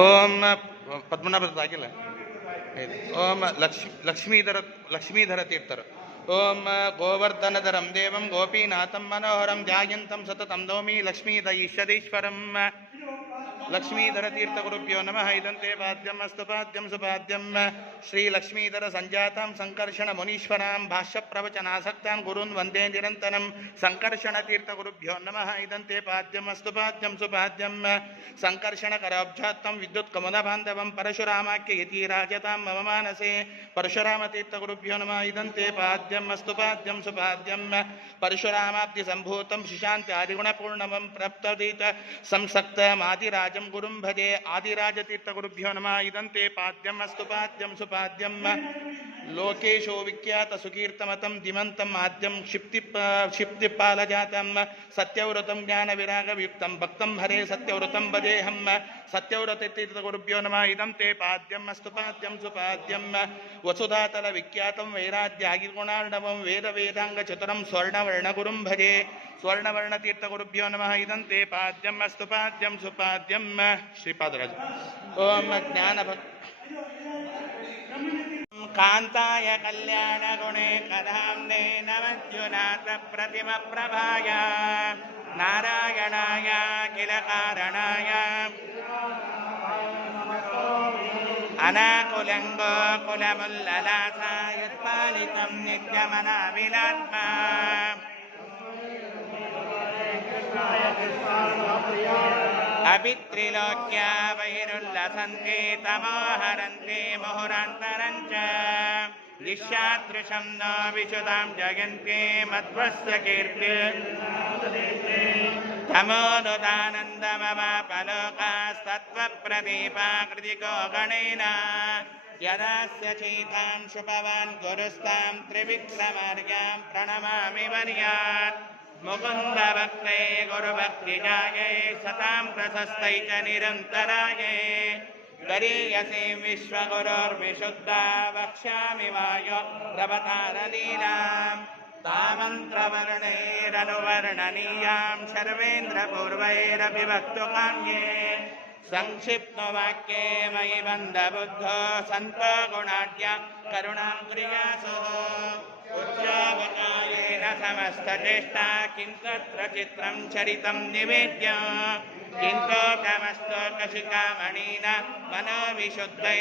ಓಂ ಪದ್ಮನಾಭರಾಗಿಲ್ಲ. ಓಂ ಲಕ್ಷ್ಮೀಧರ ತೀರ್ಥರು. ಓಂ ಗೋವರ್ಧನಧರಂ ದೇವಂ ಗೋಪೀನಾಥಂ ಮನೋಹರಂ ಧ್ಯಾಯಂತಂ ಸತತಂ ನೌಮಿ ಲಕ್ಷ್ಮೀಧರೀಶ್ವರೀಶ್ವರಂ. ಲಕ್ಷ್ಮೀಧರ ತೀರ್ಥ ಗುರುಭ್ಯೋ ನಮಃ. ಇದಂತೆ ಪಾದ್ಯಂ ಅಸ್ತು ಪಾದ್ಯಂ ಸುಪಾದ್ಯಂ ಶ್ರೀ ಲಕ್ಷ್ಮೀಧರ ಸಂಜಾತಾಂ ಸಂಕರ್ಷಣ ಮುನೀಶ್ವರಾಂ ಭಾಷ್ಯ ಪ್ರವಚನಾಸಕ್ತಾಂ ಗುರುನ್ ವಂದೇ ನಿರಂತರಂ. ಸಂಕರ್ಷಣ ತೀರ್ಥ ಗುರುಭ್ಯೋ ನಮಃ. ಇದಂತೆ ಪಾದ್ಯಂ ಅಸ್ತು ಪಾದ್ಯಂ ಸುಪಾದ್ಯಂ ಸಂಕರ್ಷಣ ಕರಾಬ್ಜಾತ್ತಂ ವಿದ್ಯುತ್ ಕಮಲ ಬಾಂಧವಂ ಪರಶುರಾಮಾಖ್ಯ ಯತಿರಾಜತಾಂ ಮಮ ಮಾನಸೆ. ಪರಶುರಾಮ ತೀರ್ಥ ಗುರುಭ್ಯೋ ನಮಃ. ಇದಂತೆ ಪಾದ್ಯಂ ಅಸ್ತು ಪಾದ್ಯಂ ಸುಪಾದ್ಯಂ ಪರಶುರಾಮಾಬ್ಧಿ ಸಂಭೂತಂ ಶಿಶಾಂತಿ ಆದಿಗುಣಪೂರ್ಣವಂ ಪ್ರಪ್ತದೀತ ಸಂಸಕ್ತ ಮಾದಿರಾಜ ಗುರುಂ ಭಜೆ. ಆದಿರಾಜತೀರ್ಥ ಗುರುಭ್ಯೋ ನಮಃ. ಇದಂತೆ ಪಾದ್ಯಂ ಅಸ್ತು ಪಾದ್ಯಂ ಸುಪಾದ್ಯಂ ಲೋಕೇಶೋ ವಿಖ್ಯಾತ ಸುಕೀರ್ತಮತಂ ಧಿಮಂತಂ ಆದ್ಯಂ ಕ್ಷಿಪ್ತಿಪಾಲಜಾತಂ ಸತ್ಯವ್ರತಂ ಜ್ಞಾನ ವಿರಾಗಯುಕ್ತಂ ಭಕ್ತಂ ಹರೇ ಸತ್ಯವ್ರತಂ ಭಜೇಹಂ. ಸತ್ಯವ್ರತ ತೀರ್ಥ ಗುರುಭ್ಯೋ ನಮಃ. ಇದಂತೆ ಪಾದ್ಯಂ ಅಸ್ತು ಪಾದ್ಯಂ ಸುಪಾದ್ಯಂ ವಸುಧಾತಲ ವಿಖ್ಯಾತಂ ವೈರಾಗ್ಯಾಗಿರ್ಗುಣಾರ್ಣವಂ ವೇದ ವೇದಾಂಗ ಚತುರಂ ಸ್ವರ್ಣವರ್ಣ ಗುರುಂ ಭಜೆ. ಸ್ವರ್ಣವರ್ಣ ತೀರ್ಥ ಗುರುಭ್ಯೋ ನಮಃ. ಇದಂತೆ ಪಾದ್ಯಂ ಅಸ್ತು ಪಾದ್ಯಂ ಸುಪಾದ್ಯಂ ಶ್ರೀಪಾದರಾಜ. ಓಂ ಜ್ಞಾನ ಕಾಂತಾಯ ಕಲ್ಯಾಣ ಗುಣೇ ಕಧಾಮ್ನೆ ನಮಜ್ಜುನಾಥ ಪ್ರತಿಮ ಪ್ರಭಾಯ ನಾರಾಯಣಾಯ ಕಿಲ ಕಾರಣಾಯ ಅನಾಕುಲಂಗೋ ಕುಲಮುಲ್ಲಲಾಸಾಯುತ್ಪಾಲಿತಂ ನಿತ್ಯಮನಾವಿಲಾತ್ಮ ಅಭಿತ್ರಿಲೋಕ್ಯಾ ಬಹಿರುಲ್ಲಸಂತೆ ತಮೋಹರಂತೆ ಮುಹುರಾಂತರಂಚ ದಿಶ್ಯಾದೃಶಂ ನ ವಿಶುದಾಂ ಜಯಂತೆ ಮಧ್ವಸ್ಯ ಕೀರ್ತಿ ತಮೋನುದಾನಂದಮವಾಪಲೋಕಾಸ್ತತ್ವಪ್ರದೀಪಾ ಕೃತಿಕೋ ಗಣೇನ ಯದಾಸ್ಯ ಚೇತಾಂ ಶುಭವಾನ್ ಗುರುಸ್ತಾಂ ತ್ರಿವಿಕ್ರಮಾರ್ಯಾಂ ಪ್ರಣಮಾಮಿ ವರ್ಯಾತ್. ಮುಕುಂದ ಭಕ್ತೈ ಗುರುಭಕ್ತಿಜಾಯೈ ಸತಾಂ ಪ್ರಶಸ್ತೈ ಚ ನಿರಂತರಾಯೈ ಗರೀಯಸಿ ವಿಶ್ವಗುರುರ್ವಿಶುದ್ಧಾ ವಕ್ಷ್ಯಾಮಿ ವಾಯೋ ಪ್ರವತಾರಲೀಲಾಂ ತಾಮಂತ್ರವರ್ಣೈರನುವರ್ಣನೀಯಾಂ ಸರ್ವೇಂದ್ರಪೂರ್ವೈರಪಿ ವಕ್ತುಕಾಮ್ಯೇ ಸಂಕ್ಷಿಪ್ತೋ ವಾಕ್ಯೇ ಮಯಿ ಬಂಧಬುದ್ಧೋ ಸಂತೋ ಗುಣಾಢ್ಯ ಕರುಣಾಂಕ್ರಿಯಾಸೋ ಉಚ್ಚಾವಚಾಯೇನ ಸಮಸ್ತಚೇಷ್ಟಾ ಕಿಂತತ್ರ ಚಿತ್ರಂ ಚರಿತಂ ನಿವೇದ್ಯ ಕಿಂತೋ ತಮಸ್ತೋ ಕಶಿಕಾಮಣೀನ ಮನೋವಿಶುದ್ಧೈ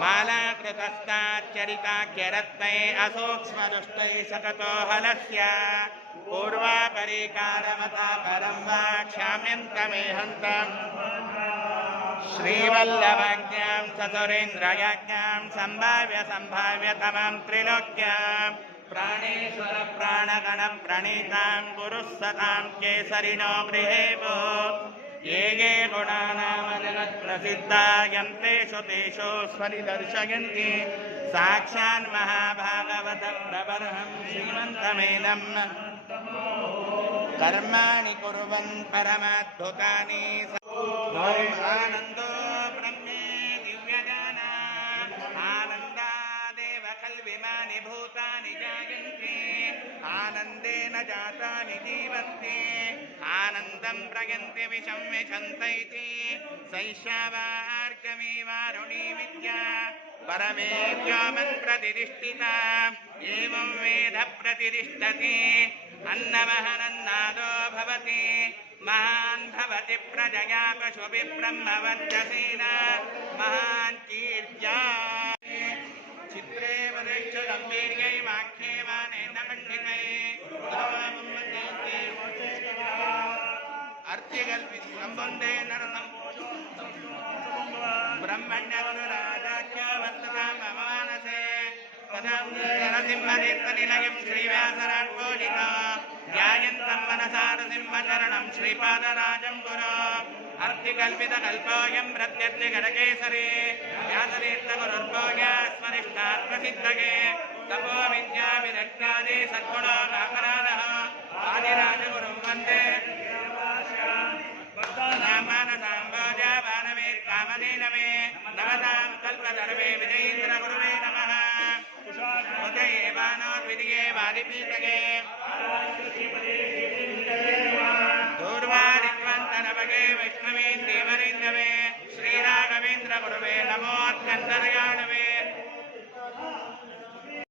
ಮಾಲಾಕೃತಸ್ಥಾಚ್ಚರಿತಾಖ್ಯರತ್ನೈ ಅಸೂಕ್ಷ್ಮದುಷ್ಟೈ ಸತತೋ ಹಲಸ್ಯ ಪೂರ್ವಾಪರೀಕಾರಮತಾ ಪರಂ ವಾ ಕ್ಷಾಮ್ಯಂತಮೇಹಂತಂ ಶ್ರೀವಲ್ಲಭಾಜ್ಞಾಂ ಸಸುರೇಂದ್ರಯಾಜ್ಞಾಂ ಸಂಭಾವ್ಯ ಸಂಭಾವ್ಯತಮಾಂ ತ್ರಿಲೋಕ್ಯಾಂ ಪ್ರಾಣೇಶ್ವರ ಪ್ರಾಣಗಣ ಪ್ರಣೀತಾಂ ಗುರುಃ ಸತಾಂ ಕೇಸರಿಣೋ ಗೃಹೇವೋ ಯೇ ಯೇ ಗುಣಾನಾಮ ಜಗತ್ ಪ್ರಸಿದ್ಧಾ ಯಂತೇಷು ತೇಷು ಸ್ವರಿದರ್ಶಯಂತಿ ಸಾಕ್ಷಾನ್ ಮಹಾಭಾಗವತ ಪ್ರಬರ್ಹಂ ಶ್ರೀಮಂತಮೇನಂ ಕರ್ಮಾಣಿ ಕುರ್ವನ್ ಪರಮಾದ್ಭುತಾನಿ. ಆನಂದೋ ಬ್ರಹ್ಮೇ ದಿವ್ಯಜಾನ ಆನಂದಾದೇವ ಕಲ್ವಿಮಾನಿ ಭೂತಾನಿ ಜಾಯಂತೆ ಆನಂದೇನ ಜಾತಾನಿ ಜೀವಂತೆ ಆನಂದಂ ಪ್ರಯಂತಿ ವಿಷಂ ವಿಶಂತೈತಿ ಸೈಷಾವಾರ್ಗಮೇವಾರುಣೀ ವಿದ್ಯಾ ಪರಮೇವ್ಯೋಮನ್ ಪ್ರತಿಷ್ಠಿತಾ ಏವಂ ವೇದ ಪ್ರತಿಷ್ಠತಿ ಅನ್ನಮಹನನ್ನಾದೋ ಭವತಿ ಮಹಾನ್ ಭವತಿ ಪ್ರಜಯಾ ಪಶುಭಿ ಬ್ರಹ್ಮವರ್ಚಸೇನ ಮಹಾನ್ ಕೀರ್ತ್ಯಾ ಚಿತ್ರೇ ವದಶ್ಚ ಗಂಭೀರ್ಯೈ ವಾಕ್ಯೇ ವಾನೇನ ಖಂಡಿತೈ ಅರ್ಥಿಕಲ್ಪಿತ ಸಂಬಂಧೇ ನರಸಂ ಬ್ರಹ್ಮಣ್ಯಗುರುರಾಜಾಖ್ಯ ವರ್ತತಾಂ ಮಮ ಮಾನಸೇ ತದಾಂ ನರಸಿಂಹತೀರ್ಥನಿಲಯಂ ಶ್ರೀವ್ಯಾಸರಾಟ್ಪೂಜಿತ ಧ್ಯಾಯಂತಂ ಮನಸಾ ನರಸಿಂಹಚರಣಂ ಶ್ರೀಪಾದರಾಜಂ ಗುರು ಅರ್ಥಿಕಲ್ಪಿತಕಲ್ಪೋಯಂ ಪ್ರತ್ಯರ್ಥಿಗಣಕೇಸರಿ ವ್ಯಾಸತೀರ್ಥಗುರುರ್ಭೋಗ್ಯ ಸ್ಮರಿಷ್ಟಾತ್ಮಸಿದ್ಧಗೆ ತಪೋ ವಿದ್ಯಾ ವಿರಕ್ತಾದಿ ಸದ್ಗುಣೋ ಕಾಕರಾನಃ ಆದಿರಾಜಗುರುಂ ವಂದೇ ಮಾನಸಾಂಬೋಜ ಬಾನವೇ ಕಾಮಧೇನವೇ ನಮತಾಂ ಕಲ್ಪತರುವೇ ವಿಜಯೇಂದ್ರ ಗುರುವೇ ನಮಃ. ಉದಯೇ ಬಾನೋರ್ವಿದಿಯೇ ವಾದಿಪೀತಗೆ ದೂರ್ವಾದಿತ್ವಂತನ ಬಗೆ वैष्णवे देवरेन्द्र